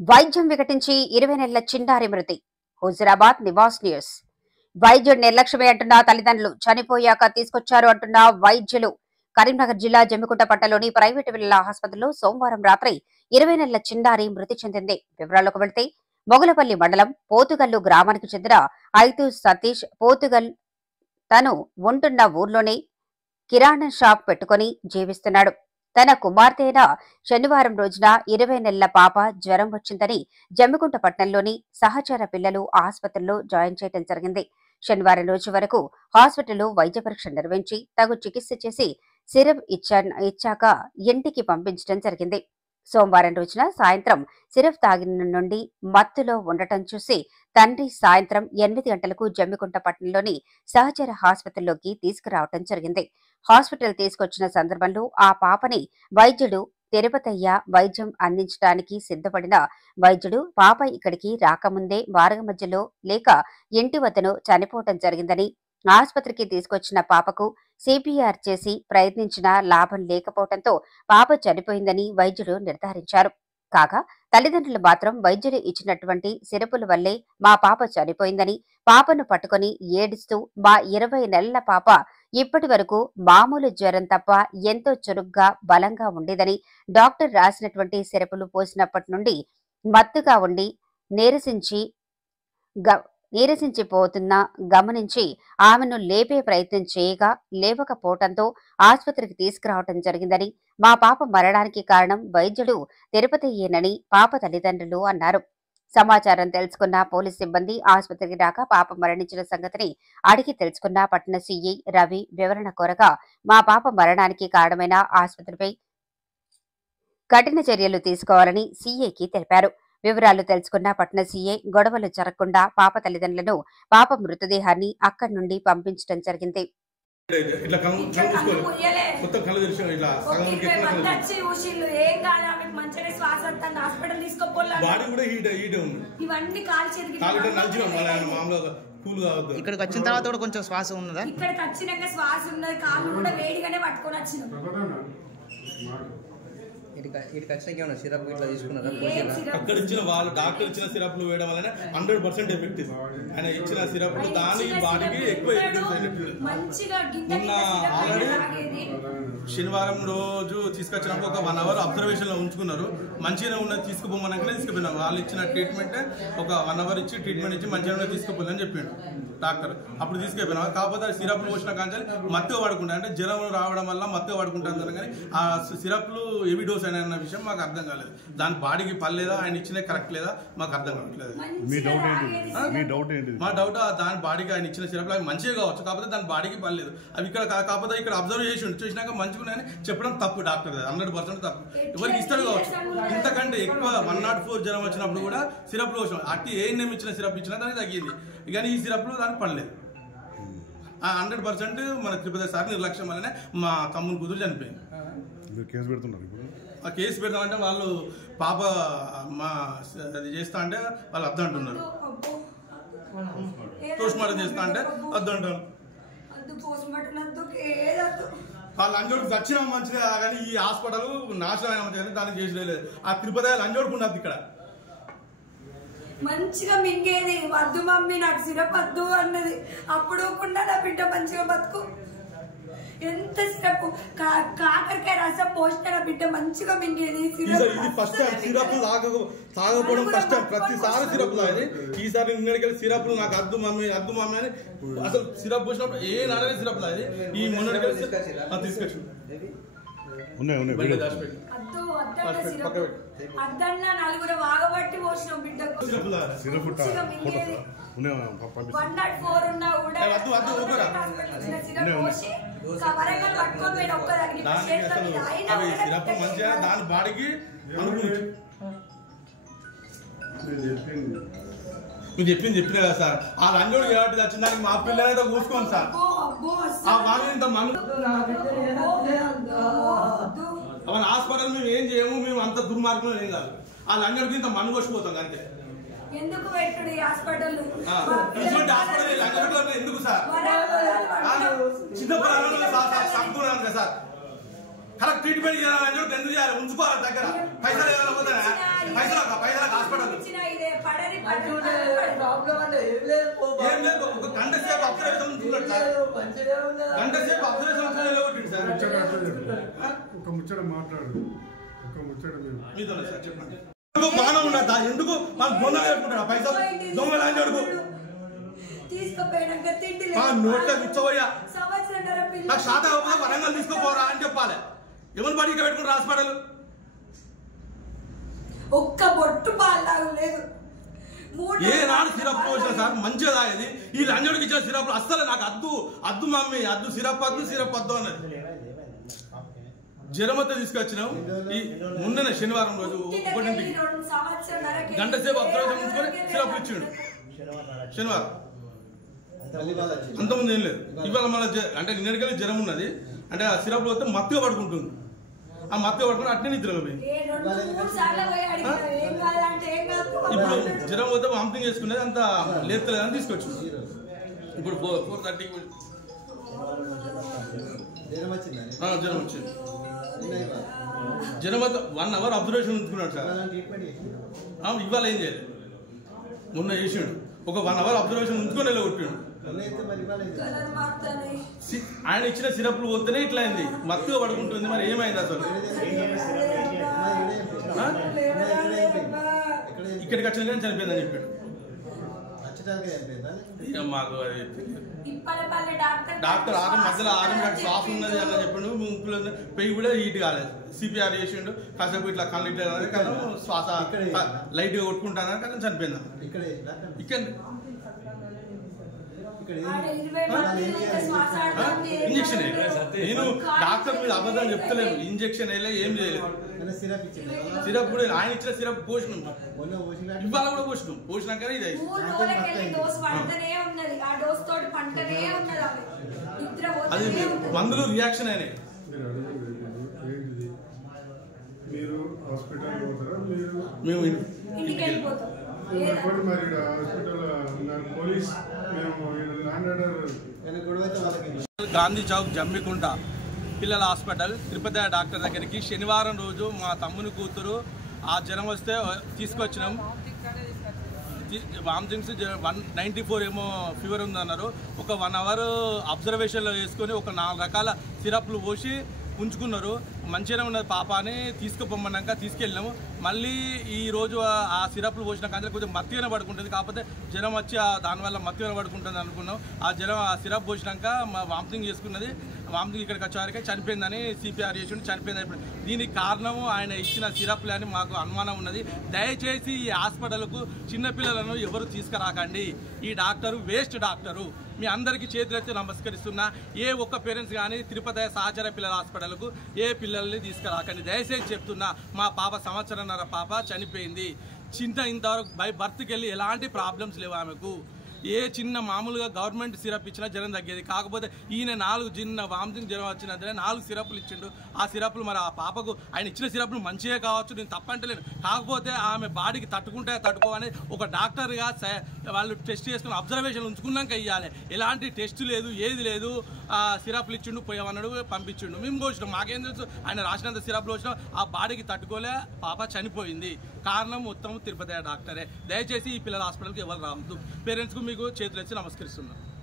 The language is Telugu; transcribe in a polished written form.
వైద్యం వికటించి 20 నెలల చిన్నారి మృతి. హుజురాబాద్ నివాస్ న్యూస్. వైద్యుడు నిర్లక్ష్యమే అంటున్న తల్లిదండ్రులు, చనిపోయాక తీసుకొచ్చారు అంటున్న వైద్యులు. కరీంనగర్ జిల్లా జమ్మికుంట పట్టణంలోని ప్రైవేటు పిల్లల ఆసుపత్రిలో సోమవారం రాత్రి 20 నెలల చిన్నారి మృతి చెందింది. వివరాలకు వెళ్తే మొగలపల్లి మండలం పోతుగల్లు గ్రామానికి చెందిన ఐతు సతీష్ పోతుగల్ తను ఉంటున్న ఊర్లోనే కిరాణా షాప్ పెట్టుకుని జీవిస్తున్నాడు. తన కుమార్తెన శనివారం రోజున 20 నెలల పాప జ్వరం వచ్చిందని జమ్మికుంట పట్టణంలోని సహచర పిల్లలు ఆసుపత్రిలో జాయిన్ చేయడం జరిగింది. శనివారం రోజు వరకు హాస్పిటల్లో వైద్య పరీక్ష నిర్వహించి తగు చికిత్స చేసి సిరప్ ఇచ్చాక ఇంటికి పంపించడం జరిగింది. సోమవారం రోజున సాయంత్రం సిరప్ తాగిన నుండి మత్తులో ఉండటం చూసి తండ్రి సాయంత్రం 8 గంటలకు జమ్మికుంట పట్టణంలోని సహచర ఆసుపత్రిలోకి తీసుకురావడం జరిగింది. హాస్పిటల్ తీసుకొచ్చిన సందర్భంలో ఆ పాపని వైద్యుడు తిరుపతయ్య వైద్యం అందించడానికి సిద్ధపడిన వైద్యుడు పాప ఇక్కడికి రాకముందే మార్గ మధ్యలో లేక ఇంటి వద్దను చనిపోవటం జరిగిందని, ఆసుపత్రికి తీసుకొచ్చిన పాపకు సిపిఆర్ చేసి ప్రయత్నించినా లాభం లేకపోవడంతో పాప చనిపోయిందని వైద్యుడు నిర్ధారించారు. కాగా తల్లిదండ్రులు మాత్రం వైద్యులు ఇచ్చినటువంటి సిరపుల వల్లే మా పాప చనిపోయిందని, పాపను పట్టుకుని ఏడుస్తూ మా 20 నెలల పాప ఇప్పటి వరకు మామూలు జ్వరం తప్ప ఎంతో చురుగ్గా బలంగా ఉండేదని, డాక్టర్ రాసినటువంటి సిరపులు పోసినప్పటి నుండి మత్తుగా ఉండి నీరసించిపోతున్నా గమనించి ఆమెను లేపే ప్రయత్నం చేయగా లేవకపోవడంతో ఆసుపత్రికి తీసుకురావడం జరిగిందని, మా పాప మరణానికి కారణం వైద్యుడు తిరుపతయ్యేనని పాప తల్లిదండ్రులు అన్నారు. సమాచారం తెలుసుకున్న పోలీస్ సిబ్బంది ఆసుపత్రికి రాక పాప మరణించిన సంగతిని అడిగి తెలుసుకున్న పట్టణ సిఐ రవి వివరణ కోరగా మా పాప మరణానికి కారణమైన ఆసుపత్రిపై కఠిన చర్యలు తీసుకోవాలని సిఐకి తెలిపారు. వివరాలు తెలుసుకున్న పట్టణ సీఐ గొడవలు జరగకుండా పాప తల్లిదండ్రులను పాప మృతదేహాన్ని అక్కడి నుండి పంపించడం జరిగింది. ఇక్కడికి వచ్చిన తర్వాత కూడా కొంచెం శ్వాస ఉన్నదా? ఇక్కడికి వచ్చినాక శ్వాస ఉన్నది, కాళ్ళు కూడా వేడిగానే పట్టుకొని వచ్చినాం. అక్కడ ఇచ్చిన వాళ్ళు డాక్టర్ ఇచ్చిన సిరప్లు వేయడం వల్ల 100% ఎఫెక్టివ్. ఆయన ఇచ్చిన సిరప్లు దానికి బాడీకి ఎక్కువ ఆల్రెడీ శనివారం రోజు తీసుకొచ్చినప్పుడు ఒక 1 అవర్ అబ్జర్వేషన్ లో ఉంచుకున్నారు. మంచిగానే ఉన్నది తీసుకుపోమనగానే తీసుకుపోయినాం. వాళ్ళు ఇచ్చిన ట్రీట్మెంట్ ఒక 1 అవర్ ఇచ్చి ట్రీట్మెంట్ ఇచ్చి మంచిగా తీసుకుపోలేని చెప్పిండు డాక్టర్. అప్పుడు తీసుకెళ్ళిపోయినా. కాకపోతే సిరప్లు పోసిన కానీ మత్తుగా పడుకుంటా, అంటే జ్వరం రావడం వల్ల మత్తుగా పడుకుంటాను కానీ ఆ సిరప్లు హెవీ డోస్ అన్న విషయం మాకు అర్థం కాలేదు. దాని బాడీకి పర్లేదా, ఆయన ఇచ్చిన కరెక్ట్ లేదా మాకు అర్థం కావట్లేదు. మా డౌట్ దాని బాడీకి ఆయన ఇచ్చిన సిరప్లు అవి మంచిగా కావచ్చు, కాకపోతే దాని బాడీకి పర్లేదు. అవి ఇక్కడ కాకపోతే ఇక్కడ అబ్జర్వ్ చేసి చూసినాక మంచిగా చెప్పడం తప్పు. డాక్టర్ 100% తప్పు. ఎవరికి ఇస్తాడు కావచ్చు. ఇంతకంటే ఎక్కువ 104 జ్వరం వచ్చినప్పుడు కూడా సిరప్లు వచ్చిన అట్టి ఏఎన్ఎం ఇచ్చిన సిరప్ ఇచ్చినా దానికి తగ్గింది, కానీ ఈ సిరప్లు దానికి పడలేదు. 100% మన తిరుపతి సార్ నిర్లక్ష్యం వల్లనే మా తమ్ముని కూతురు చనిపోయింది. ఆ కేసు పెడతామంటే వాళ్ళు పాప మా అది చేస్తా అంటే వాళ్ళు వద్దు అంటున్నారు. పోస్ట్ మార్టం చేస్తా అంటే వద్దు అంటారు. వాళ్ళు లంజోడికి చచ్చిన మంచిదే కానీ ఈ హాస్పిటల్ నాశనం అయిన మంచిది, దానికి చేసి లేదు. ఆ తిరుపతి లంజోడుకు ఉన్నది ఇక్కడ మంచిగా మింగేది. వద్దు మమ్మీ నాకు సిరప్ వద్దు అన్నది. అప్పుడు నా బిడ్డ మంచిగా బతుకు. ఎంత సిరప్ కాకరకాయ రసం పోసిన నా బిడ్డ మంచిగా మింగేది. ఫస్ట్ టైం సిరప్ తాగకపోవడం ఫస్ట్ టైం. ప్రతిసారి సిరప్ తాగేది. ఈసారి నిన్నటికెళ్ళి సిరప్లు నాకు అద్దు మమ్మీ అని అసలు సిరప్ పోసినప్పుడు ఏ నాడనే సిరప్ తాగేది. ఈ మొన్నటికెళ్ళి తీసుకొచ్చి అద్దన్న నలుగురు వాగబట్టి పోసినాం బిడ్డకు. 104 ఉన్నా కూడా దాని బాడీకి నువ్వు చెప్పినా కదా సార్. ఆ లంజోడు కాబట్టి వచ్చిన దానికి మా పిల్లలైతే కూసుకోండి సార్. ఇంత అవన్నీ హాస్పిటల్ మేము ఏం చేయము, మేము అంత దుర్మార్గం ఏం కాదు. ఆ లంజోడికి ఇంత మన్ను కొట్టుకుపోతాం అంతే. ఎందుకు పెట్టుడు హాస్పిటల్ ఎందుకు సార్? చిన్నపిల్లలు సంపూర్ణ కదా సార్. కరెక్ట్ ట్రీట్మెంట్ చేయాలని ఎందుకు చేయాలి? ఉంచుకోవాలి దగ్గర. పైసలు ఏమైనా పోతారా? పైసలు హాస్పిటల్ ఇచ్చిన ఇదే పడని ప్రాబ్లం అంటే ఏం లేదు ఏం లేదు ఒక గంట సేపు అబ్జర్వేషన్ ఉంచుకున్నాడు సార్ గంట సేపు అబ్జర్వేషన్ ఉంచుకుని సార్ ఒక ముచ్చట మాట్లాడు ఒక ముచ్చట మీతో సార్ చెప్పండి బాగా ఉన్నదా ఎందుకు మనం బొంద వేసుకుంటాడు పైసలు దొంగలాంటి అడుగు తీసుకుపోయినాక తిండి నోట్లో కూర్చోబోయా సంవత్సరం నాకు శాతం అవ్వకపోతే వరంగల్ తీసుకోపోరా అని చెప్పాలి ఎవరి బడికి పెట్టుకుని హాస్పిటల్ ఒక్క బొట్టు పాలు లేదు ఏ నాడు సిరప్ పోసిన సార్ మంచిగా తాగేది ఈ లంజోడికి ఇచ్చిన సిరప్ అస్సలు నాకు అద్దు మమ్మీ అద్దు సిరప్ అద్దు అన్నది జ్వరమతో తీసుకొచ్చినాం ఈ మొన్న శనివారం రోజు 1 గంట సేపు అబ్జర్వేషన్ ఉంచుకొని సిరప్ ఇచ్చిండు శనివారం అంతకుముందు ఏం లేదు ఇవాళ మన అంటే నిన్నటికెళ్ళి జ్వరం ఉన్నది అంటే ఆ సిరప్ పోతే మత్తుగా పడుకుంటుంది ఆ మత్తుగా పడుకుని అట్నే నిద్రలో పోయింది ఇప్పుడు జ్వరం పోతే వామిటింగ్ చేసుకునేది అంత లేస్తలేదని తీసుకొచ్చు ఇప్పుడు 4:30 జ్వరం వచ్చింది జ్వరం 1 అవర్ అబ్జర్వేషన్ ఉంచుకున్నాడు సార్ ఇవాళ ఏం చేయలేదు మొన్న చేసిండు ఒక 1 అవర్ అబ్జర్వేషన్ ఉంచుకొని వెళ్ళగొట్టాడు ఆయన ఇచ్చిన సిరప్లు పోతేనే ఇట్లా అయింది మత్తుగా పడుకుంటుంది మరి ఏమైంది అసలు ఇక్కడికి వచ్చిన కానీ చనిపోయిందని చెప్పాడు మాకు డాక్టర్ ఆరం మధ్యలో ఆరం శ్వాస ఉన్నది అని చెప్పాడు ముక్కులో పెయ్యి కూడా హీట్ కాలేదు సిపిఆర్ చేసిండు కాసేపు ఇట్లా కళ్ళు ఇట్లా కానీ శ్వాస లైట్ గా కొట్టుకుంటానని కానీ చనిపోయింది ఇక్కడ ఇంజక్షన్ నేను డాక్టర్ మీద అబద్ధం చెప్తలేను ఇంజక్షన్ వేయలే ఏం చేయలేదు సిరప్ కూడా ఆయన ఇచ్చిన సిరప్ పోషణం ఇవాళ కూడా పోషణాకనే ఇది అది మందులు రియాక్షన్ అయినాయి మీరు హాస్పిటల్ పోతారా మేము ఇంటికి వెళ్ళిపోతాం మరి హాస్పిటల్ పోలీస్ మేము గాంధీ చౌక్ జమ్మికుంట పిల్లల హాస్పిటల్ తిరుపతి డాక్టర్ దగ్గరికి శనివారం రోజు మా తమ్ముని కూతురు ఆ జ్వరం వస్తే తీసుకొచ్చినాం వామిటింగ్స్ 194 ఏమో ఫీవర్ ఉందన్నారు ఒక 1 అవర్ అబ్జర్వేషన్లో వేసుకొని ఒక 4 రకాల సిరప్లు పోసి ఉంచుకున్నారు మంచిగానే ఉన్నది పాప అని తీసుకుపోమన్నాక తీసుకెళ్ళినాము మళ్ళీ ఈరోజు ఆ సిరప్లు పోసిన కానీ కొంచెం మత్తిగానే పడుకుంటుంది కాకపోతే జ్వరం వచ్చి దానివల్ల మత్తిగానే పడుకుంటుంది అనుకున్నాం ఆ జ్వరం ఆ సిరప్ పోసినాక వామిటింగ్ చేసుకున్నది వామిటింగ్ ఇక్కడికి వచ్చేవారికి చనిపోయిందని సిపిఆర్ చేసి చనిపోయింది దీనికి కారణము ఆయన ఇచ్చిన సిరప్లు అని మాకు అనుమానం ఉన్నది దయచేసి ఈ హాస్పిటల్కు చిన్నపిల్లలను ఎవరు తీసుకురాకండి ఈ డాక్టరు వేస్ట్ డాక్టరు మీ అందరికీ చేతులెత్తి నమస్కరిస్తున్నా ఏ ఒక్క పేరెంట్స్ కానీ తిరుపతి సహచర పిల్లల హాస్పిటల్కు ఏ పిల్లల్ని తీసుకురాకండి దయచేసి చెప్తున్నా మా పాప 1.5 సంవత్సరం పాప చనిపోయింది ఇంతవరకు బై బర్త్కి వెళ్ళి ఎలాంటి ప్రాబ్లమ్స్ లేవు ఆమెకు ఏ చిన్న మామూలుగా గవర్నమెంట్ సిరప్ ఇచ్చినా జ్వరం తగ్గేది కాకపోతే ఈయన 4 చిన్న వామిటింగ్ జ్వరం వచ్చినందునే 4 సిరప్లు ఇచ్చిండు ఆ సిరప్లు మరి ఆ పాపకు ఆయన ఇచ్చిన సిరప్లు మంచిగా కావచ్చు నేను తప్పంటలేను కాకపోతే ఆమె బాడీకి తట్టుకోవాలని ఒక డాక్టర్గా వాళ్ళు టెస్ట్ చేసుకుని అబ్జర్వేషన్ ఉంచుకున్నాక ఇవ్వాలి ఎలాంటి టెస్ట్ లేదు ఏది లేదు ఆ సిరప్లు ఇచ్చిండు పోయామన్నాడు పంపించిండు మేము పోసినాం మాకేం తెలుసు ఆయన రాసినంత సిరప్లు వచ్చినాం ఆ బాడీకి తట్టుకోలే పాప చనిపోయింది కారణం మొత్తం తిరుపతి డాక్టరే దయచేసి ఈ పిల్లల హాస్పిటల్కి ఎవరు రావద్దు పేరెంట్స్కు మీకు చేతులు ఎత్తి నమస్కరిస్తున్నాను